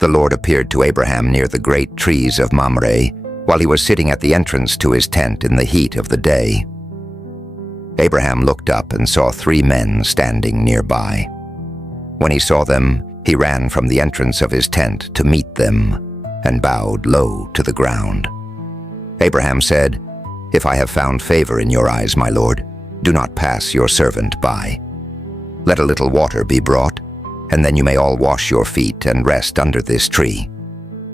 the Lord appeared to Abraham near the great trees of Mamre while he was sitting at the entrance to his tent in the heat of the day. Abraham looked up and saw 3 men standing nearby. When he saw them, he ran from the entrance of his tent to meet them and bowed low to the ground. Abraham said, "If I have found favor in your eyes, my lord, do not pass your servant by. Let a little water be brought, and then you may all wash your feet and rest under this tree.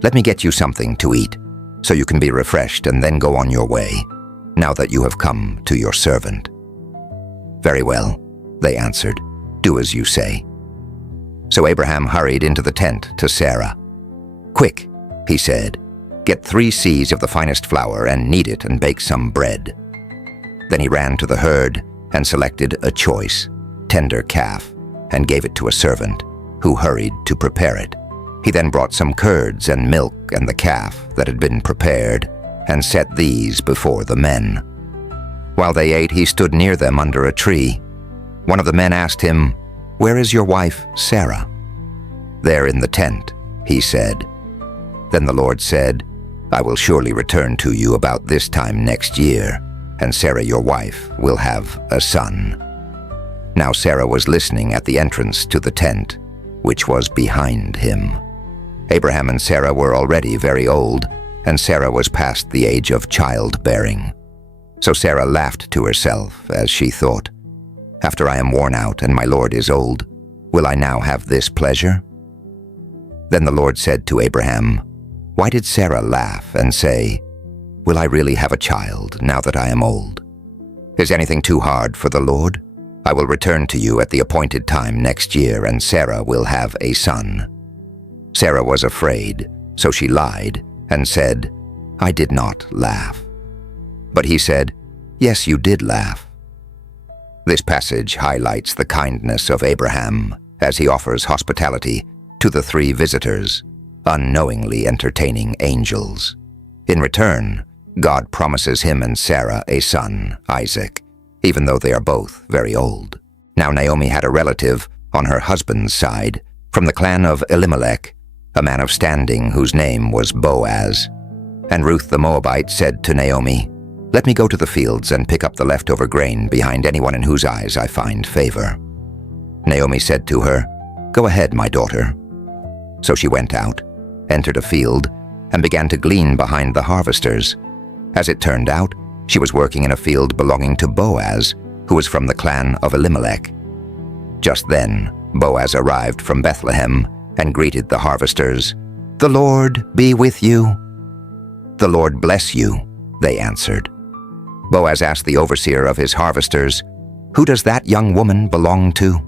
Let me get you something to eat, so you can be refreshed and then go on your way, now that you have come to your servant." "Very well," they answered. "Do as you say." So Abraham hurried into the tent to Sarah. "Quick," he said, "get 3 seahs of the finest flour and knead it and bake some bread." Then he ran to the herd and selected a choice, tender calf and gave it to a servant, who hurried to prepare it. He then brought some curds and milk and the calf that had been prepared and set these before the men. While they ate, he stood near them under a tree. One of the men asked him, "Where is your wife, Sarah?" "There in the tent," he said. Then the Lord said, "I will surely return to you about this time next year, and Sarah your wife will have a son." Now Sarah was listening at the entrance to the tent, which was behind him. Abraham and Sarah were already very old, and Sarah was past the age of childbearing. So Sarah laughed to herself as she thought, "After I am worn out and my Lord is old, will I now have this pleasure?" Then the Lord said to Abraham, "Why did Sarah laugh and say, 'Will I really have a child now that I am old?' Is anything too hard for the Lord? I will return to you at the appointed time next year, and Sarah will have a son." Sarah was afraid, so she lied and said, "I did not laugh." But he said, "Yes, you did laugh." This passage highlights the kindness of Abraham as he offers hospitality to the 3 visitors, unknowingly entertaining angels. In return, God promises him and Sarah a son, Isaac, even though they are both very old. Now Naomi had a relative on her husband's side, from the clan of Elimelech, a man of standing whose name was Boaz. And Ruth the Moabite said to Naomi, "Let me go to the fields and pick up the leftover grain behind anyone in whose eyes I find favor." Naomi said to her, "Go ahead, my daughter." So she went out, entered a field, and began to glean behind the harvesters. As it turned out, she was working in a field belonging to Boaz, who was from the clan of Elimelech. Just then, Boaz arrived from Bethlehem and greeted the harvesters. "The Lord be with you." "The Lord bless you," they answered. Boaz asked the overseer of his harvesters, "Who does that young woman belong to?"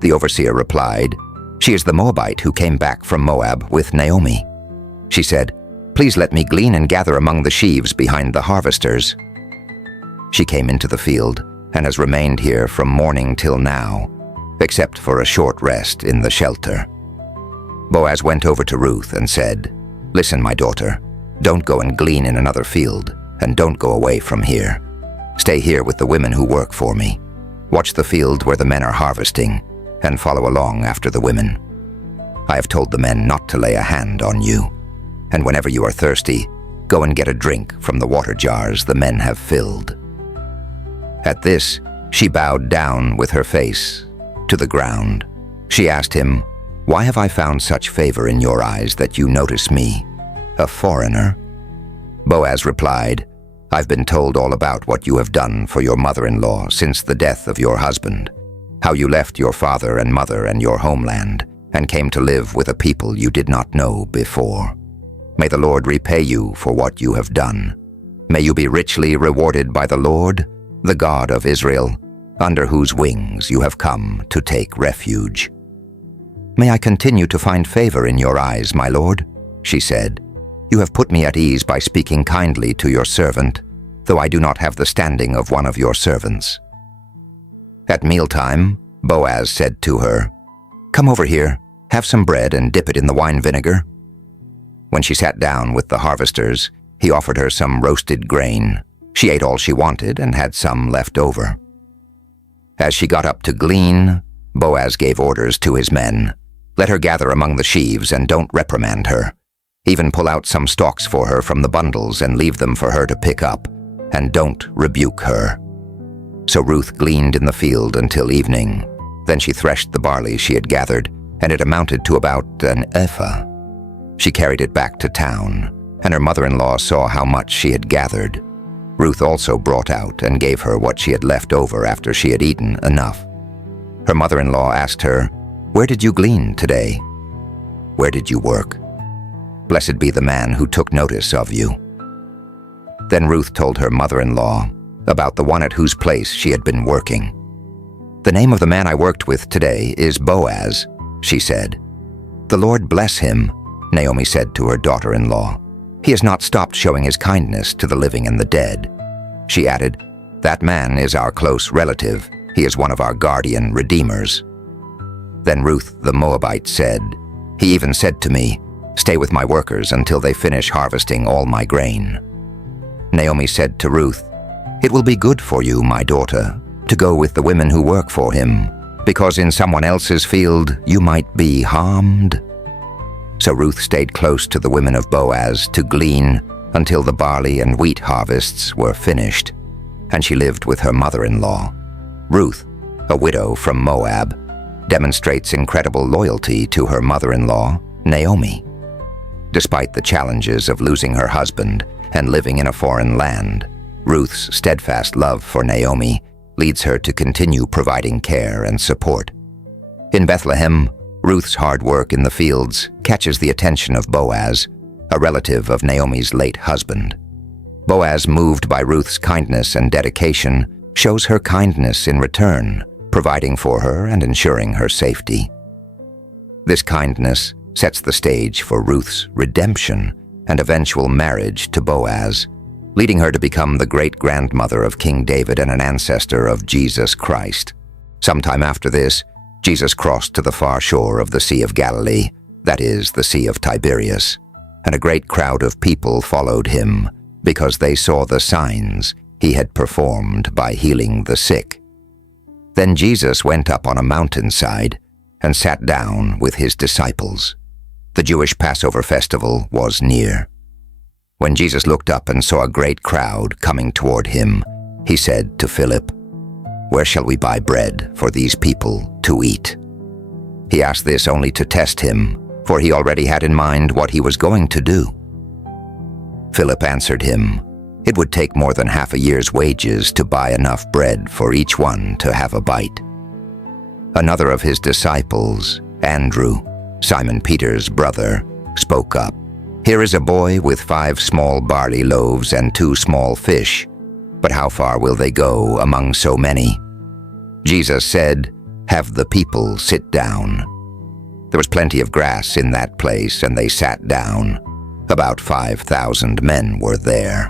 The overseer replied, "She is the Moabite who came back from Moab with Naomi." She said, "Please let me glean and gather among the sheaves behind the harvesters." She came into the field and has remained here from morning till now, except for a short rest in the shelter. Boaz went over to Ruth and said, "Listen, my daughter, don't go and glean in another field, and don't go away from here. Stay here with the women who work for me. Watch the field where the men are harvesting, and follow along after the women. I have told the men not to lay a hand on you, and whenever you are thirsty, go and get a drink from the water jars the men have filled." At this, she bowed down with her face to the ground. She asked him, "Why have I found such favor in your eyes that you notice me, a foreigner?" Boaz replied, "I've been told all about what you have done for your mother-in-law since the death of your husband, how you left your father and mother and your homeland, and came to live with a people you did not know before. May the Lord repay you for what you have done. May you be richly rewarded by the Lord, the God of Israel, under whose wings you have come to take refuge." "May I continue to find favor in your eyes, my lord?" she said. "You have put me at ease by speaking kindly to your servant, though I do not have the standing of one of your servants." At mealtime, Boaz said to her, "Come over here, have some bread and dip it in the wine vinegar." When she sat down with the harvesters, he offered her some roasted grain. She ate all she wanted and had some left over. As she got up to glean, Boaz gave orders to his men, Let her gather among the sheaves and don't reprimand her. Even pull out some stalks for her from the bundles and leave them for her to pick up, and don't rebuke her." So Ruth gleaned in the field until evening. Then she threshed the barley she had gathered, and it amounted to about an ephah. She carried it back to town, and her mother-in-law saw how much she had gathered. Ruth also brought out and gave her what she had left over after she had eaten enough. Her mother-in-law asked her, "Where did you glean today? Where did you work? Blessed be the man who took notice of you." Then Ruth told her mother-in-law about the one at whose place she had been working. "The name of the man I worked with today is Boaz," she said. "The Lord bless him," Naomi said to her daughter-in-law. "He has not stopped showing his kindness to the living and the dead." She added, "That man is our close relative. He is one of our guardian redeemers." Then Ruth the Moabite said, "He even said to me, 'Stay with my workers until they finish harvesting all my grain.'" Naomi said to Ruth, "It will be good for you, my daughter, to go with the women who work for him, because in someone else's field you might be harmed." So Ruth stayed close to the women of Boaz to glean until the barley and wheat harvests were finished, and she lived with her mother-in-law. Ruth, a widow from Moab, demonstrates incredible loyalty to her mother-in-law, Naomi. Despite the challenges of losing her husband and living in a foreign land, Ruth's steadfast love for Naomi leads her to continue providing care and support. In Bethlehem, Ruth's hard work in the fields catches the attention of Boaz, a relative of Naomi's late husband. Boaz, moved by Ruth's kindness and dedication, shows her kindness in return, providing for her and ensuring her safety. This kindness sets the stage for Ruth's redemption and eventual marriage to Boaz, leading her to become the great-grandmother of King David and an ancestor of Jesus Christ. Sometime after this, Jesus crossed to the far shore of the Sea of Galilee, that is, the Sea of Tiberias, and a great crowd of people followed him because they saw the signs he had performed by healing the sick. Then Jesus went up on a mountainside and sat down with his disciples. The Jewish Passover festival was near. When Jesus looked up and saw a great crowd coming toward him, he said to Philip, "Where shall we buy bread for these people to eat?" He asked this only to test him, for he already had in mind what he was going to do. Philip answered him, "It would take more than half a year's wages to buy enough bread for each one to have a bite." Another of his disciples, Andrew, Simon Peter's brother, spoke up, "Here is a boy with 5 small barley loaves and 2 small fish, but how far will they go among so many?" Jesus said, "Have the people sit down." There was plenty of grass in that place, and they sat down. About 5,000 men were there.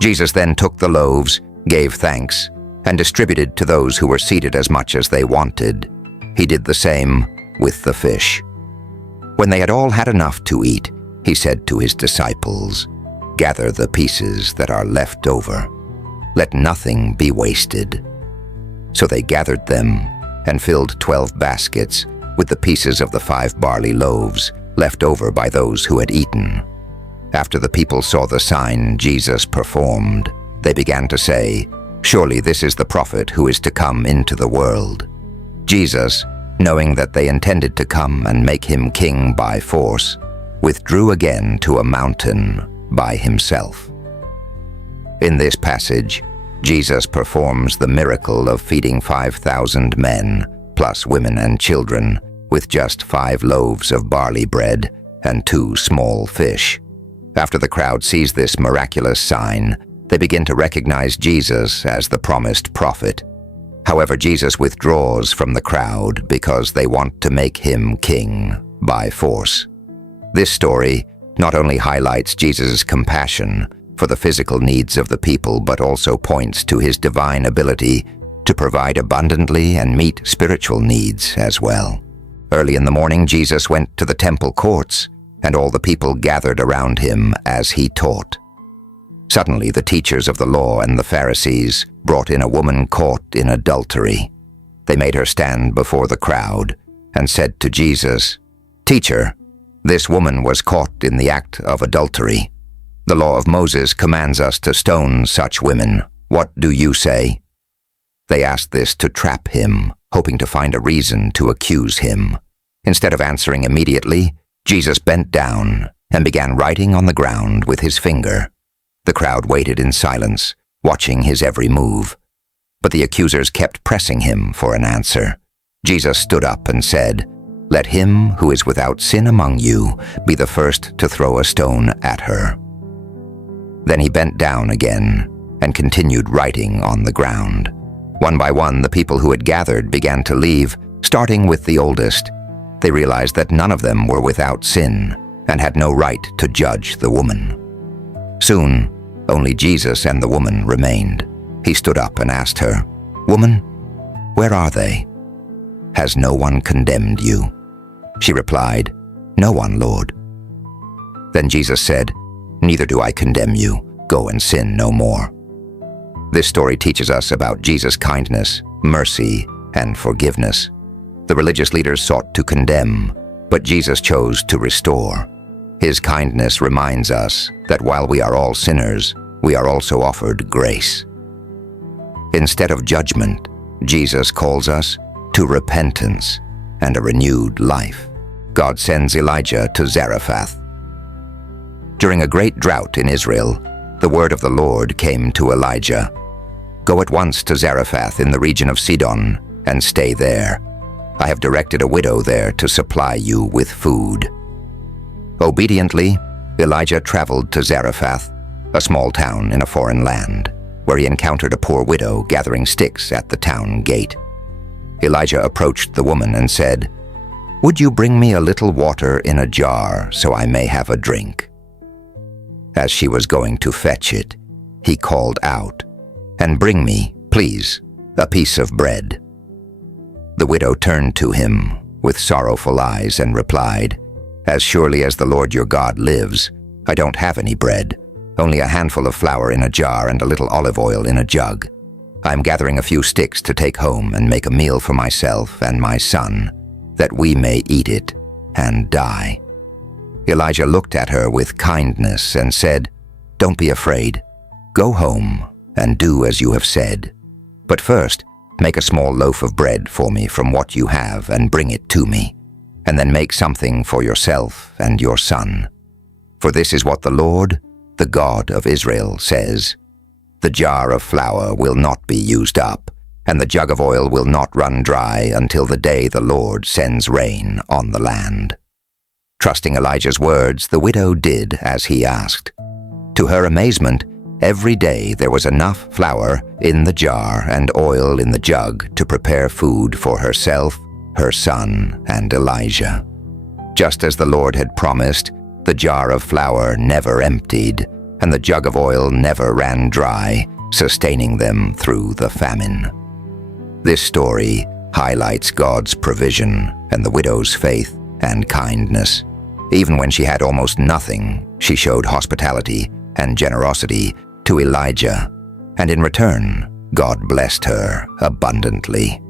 Jesus then took the loaves, gave thanks, and distributed to those who were seated as much as they wanted. He did the same with the fish. When they had all had enough to eat, he said to his disciples, "Gather the pieces that are left over. Let nothing be wasted." So they gathered them and filled 12 baskets with the pieces of the 5 barley loaves left over by those who had eaten. After the people saw the sign Jesus performed, they began to say, "Surely this is the prophet who is to come into the world." Jesus, knowing that they intended to come and make him king by force, withdrew again to a mountain by himself. In this passage, Jesus performs the miracle of feeding 5,000 men, plus women and children, with just 5 loaves of barley bread and 2 small fish. After the crowd sees this miraculous sign, they begin to recognize Jesus as the promised prophet. However, Jesus withdraws from the crowd because they want to make him king by force. This story not only highlights Jesus' compassion for the physical needs of the people, but also points to his divine ability to provide abundantly and meet spiritual needs as well. Early in the morning, Jesus went to the temple courts, and all the people gathered around him as he taught. Suddenly, the teachers of the law and the Pharisees brought in a woman caught in adultery. They made her stand before the crowd and said to Jesus, "Teacher, this woman was caught in the act of adultery. The law of Moses commands us to stone such women. What do you say?" They asked this to trap him, hoping to find a reason to accuse him. Instead of answering immediately, Jesus bent down and began writing on the ground with his finger. The crowd waited in silence, watching his every move. But the accusers kept pressing him for an answer. Jesus stood up and said, "Let him who is without sin among you be the first to throw a stone at her." Then he bent down again and continued writing on the ground. One by one, the people who had gathered began to leave, starting with the oldest. They realized that none of them were without sin and had no right to judge the woman. Soon, only Jesus and the woman remained. He stood up and asked her, "Woman, where are they? Has no one condemned you?" She replied, "No one, Lord." Then Jesus said, "Neither do I condemn you. Go and sin no more." This story teaches us about Jesus' kindness, mercy, and forgiveness. The religious leaders sought to condemn, but Jesus chose to restore. His kindness reminds us that while we are all sinners, we are also offered grace. Instead of judgment, Jesus calls us to repentance and a renewed life. God sends Elijah to Zarephath. During a great drought in Israel, the word of the Lord came to Elijah, "Go at once to Zarephath in the region of Sidon and stay there. I have directed a widow there to supply you with food." Obediently, Elijah traveled to Zarephath, a small town in a foreign land, where he encountered a poor widow gathering sticks at the town gate. Elijah approached the woman and said, "Would you bring me a little water in a jar so I may have a drink?" As she was going to fetch it, he called out, "And bring me, please, a piece of bread." The widow turned to him with sorrowful eyes and replied, "As surely as the Lord your God lives, I don't have any bread, only a handful of flour in a jar and a little olive oil in a jug. I'm gathering a few sticks to take home and make a meal for myself and my son, that we may eat it and die." Elijah looked at her with kindness and said, "Don't be afraid. Go home and do as you have said. But first, make a small loaf of bread for me from what you have and bring it to me, and then make something for yourself and your son. For this is what the Lord, the God of Israel, says, the jar of flour will not be used up, and the jug of oil will not run dry until the day the Lord sends rain on the land." Trusting Elijah's words, the widow did as he asked. To her amazement, every day there was enough flour in the jar and oil in the jug to prepare food for herself, her son, and Elijah. Just as the Lord had promised, the jar of flour never emptied, and the jug of oil never ran dry, sustaining them through the famine. This story highlights God's provision and the widow's faith and kindness. Even when she had almost nothing, she showed hospitality and generosity to Elijah, and in return, God blessed her abundantly.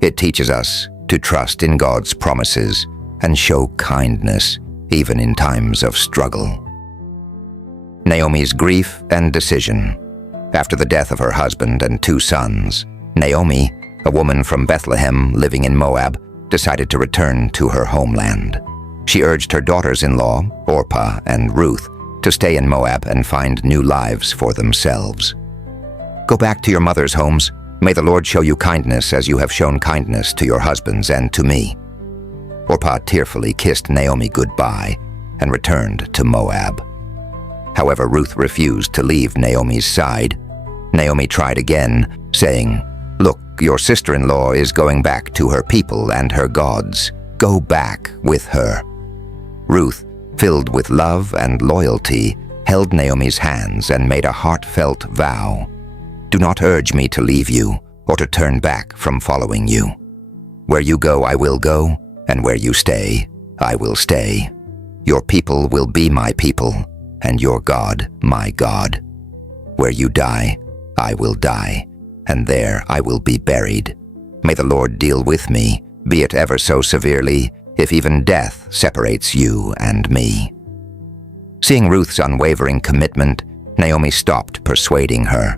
It teaches us to trust in God's promises and show kindness even in times of struggle. Naomi's grief and decision. After the death of her husband and 2 sons, Naomi, a woman from Bethlehem living in Moab, decided to return to her homeland. She urged her daughters-in-law, Orpah and Ruth, to stay in Moab and find new lives for themselves. "Go back to your mothers' homes. May the Lord show you kindness as you have shown kindness to your husbands and to me." Orpah tearfully kissed Naomi goodbye and returned to Moab. However, Ruth refused to leave Naomi's side. Naomi tried again, saying, "Look, your sister-in-law is going back to her people and her gods. Go back with her." Ruth, filled with love and loyalty, held Naomi's hands and made a heartfelt vow. "Do not urge me to leave you or to turn back from following you. Where you go, I will go, and where you stay, I will stay. Your people will be my people, and your God, my God. Where you die, I will die, and there I will be buried. May the Lord deal with me be it ever so severely, if even death separates you and me." Seeing Ruth's unwavering commitment, Naomi stopped persuading her.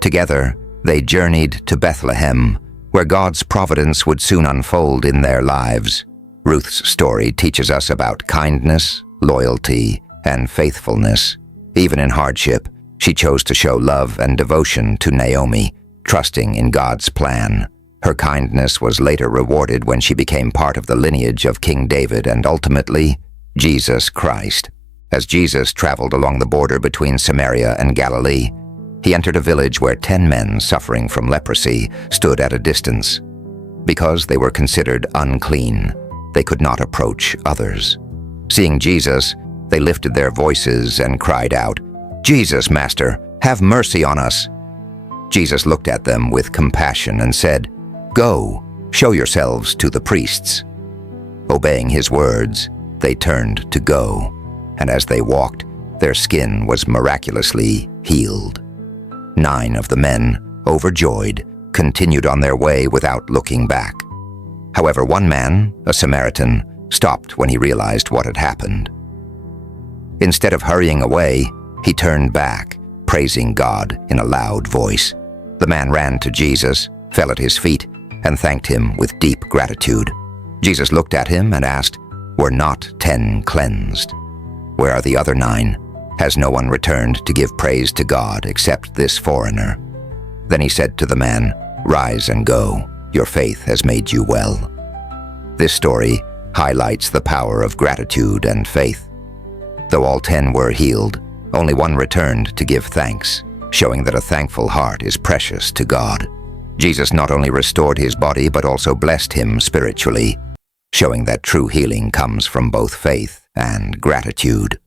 Together, they journeyed to Bethlehem, where God's providence would soon unfold in their lives. Ruth's story teaches us about kindness, loyalty, and faithfulness. Even in hardship, she chose to show love and devotion to Naomi, trusting in God's plan. Her kindness was later rewarded when she became part of the lineage of King David and ultimately, Jesus Christ. As Jesus traveled along the border between Samaria and Galilee, he entered a village where 10 men suffering from leprosy stood at a distance. Because they were considered unclean, they could not approach others. Seeing Jesus, they lifted their voices and cried out, "Jesus, Master, have mercy on us." Jesus looked at them with compassion and said, "Go, show yourselves to the priests." Obeying his words, they turned to go, and as they walked, their skin was miraculously healed. 9 of the men, overjoyed, continued on their way without looking back. However, one man, a Samaritan, stopped when he realized what had happened. Instead of hurrying away, he turned back, praising God in a loud voice. The man ran to Jesus, fell at his feet, and thanked him with deep gratitude. Jesus looked at him and asked, "Were not 10 cleansed? Where are the other 9? Has no one returned to give praise to God except this foreigner?" Then he said to the man, "Rise and go. Your faith has made you well." This story highlights the power of gratitude and faith. Though all 10 were healed, only one returned to give thanks, showing that a thankful heart is precious to God. Jesus not only restored his body but also blessed him spiritually, showing that true healing comes from both faith and gratitude.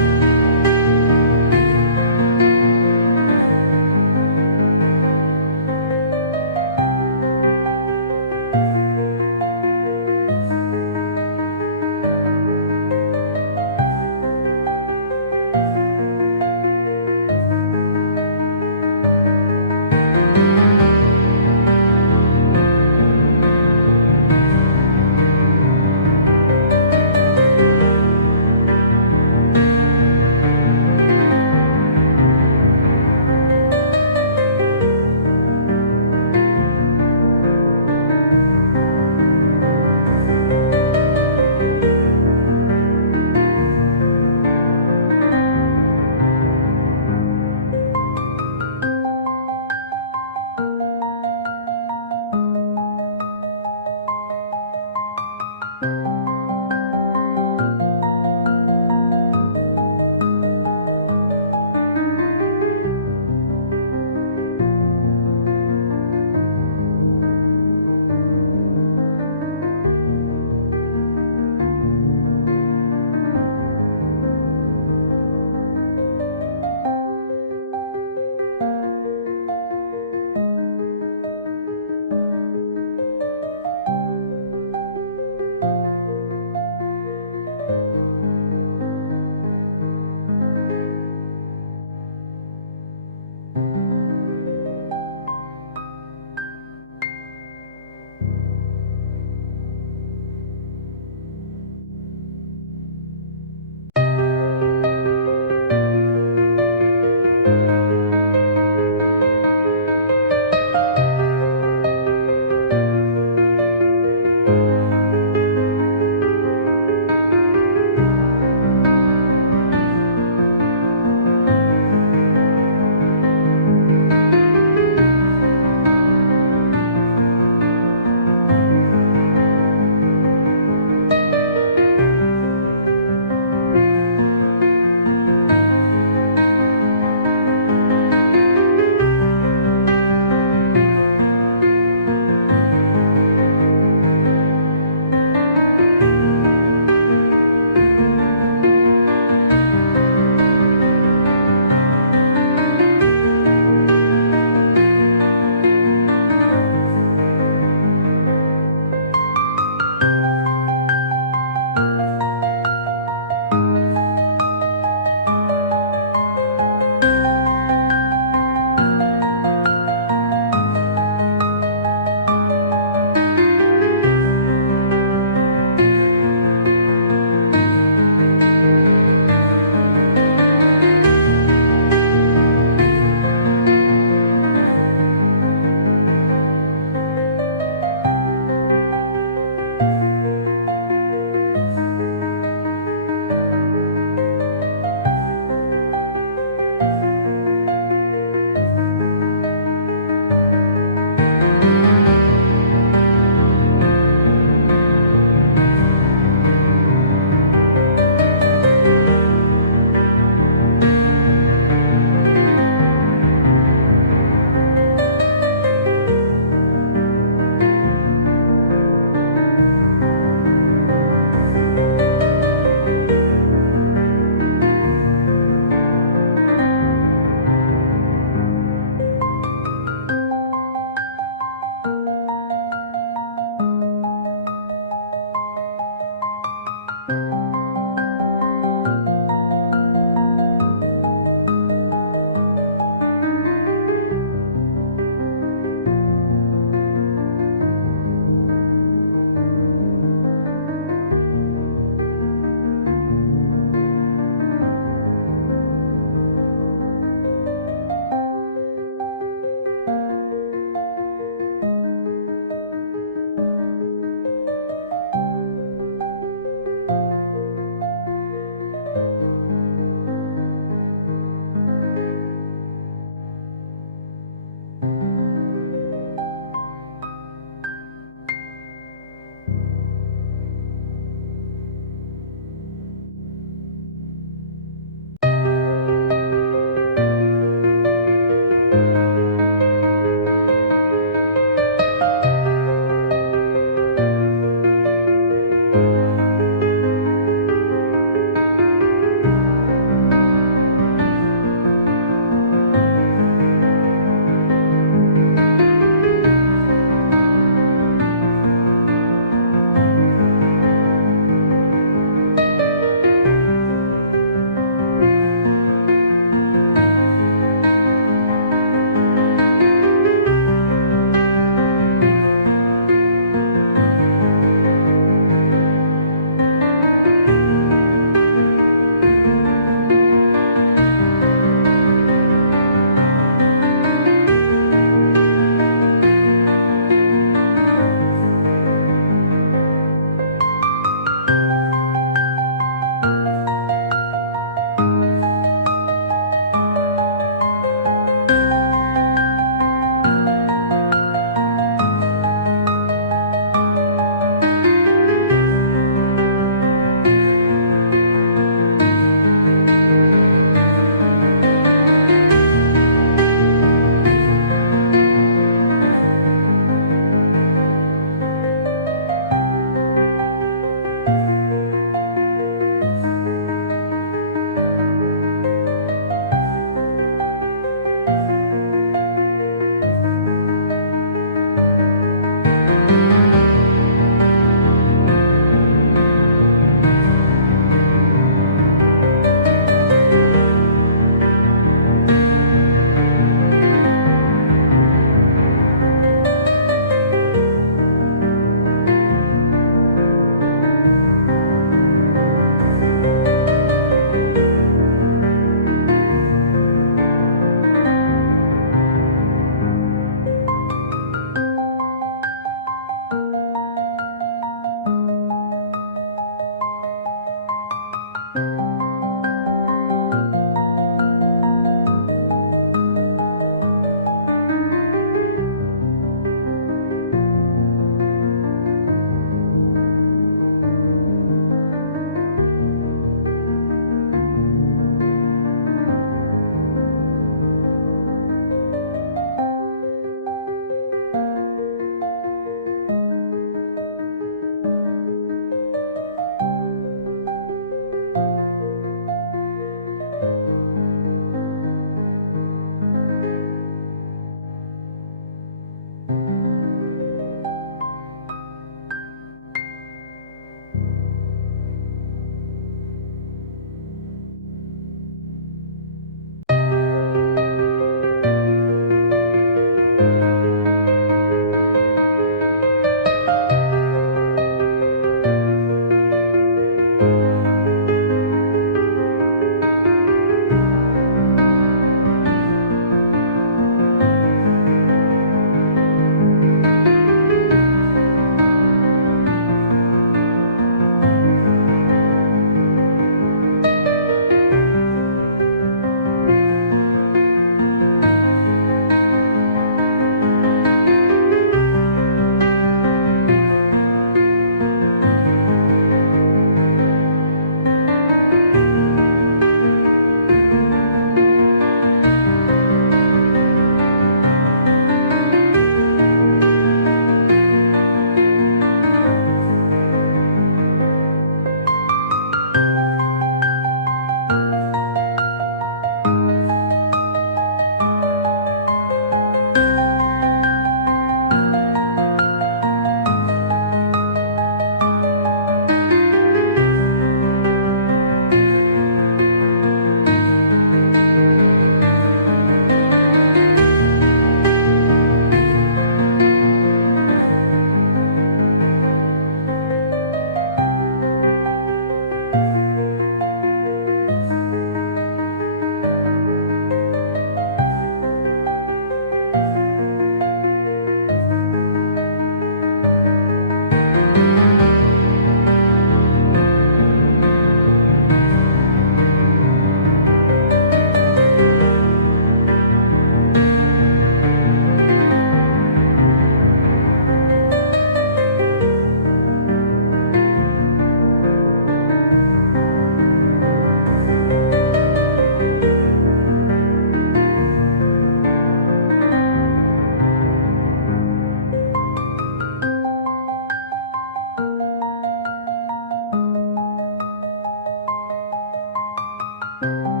you.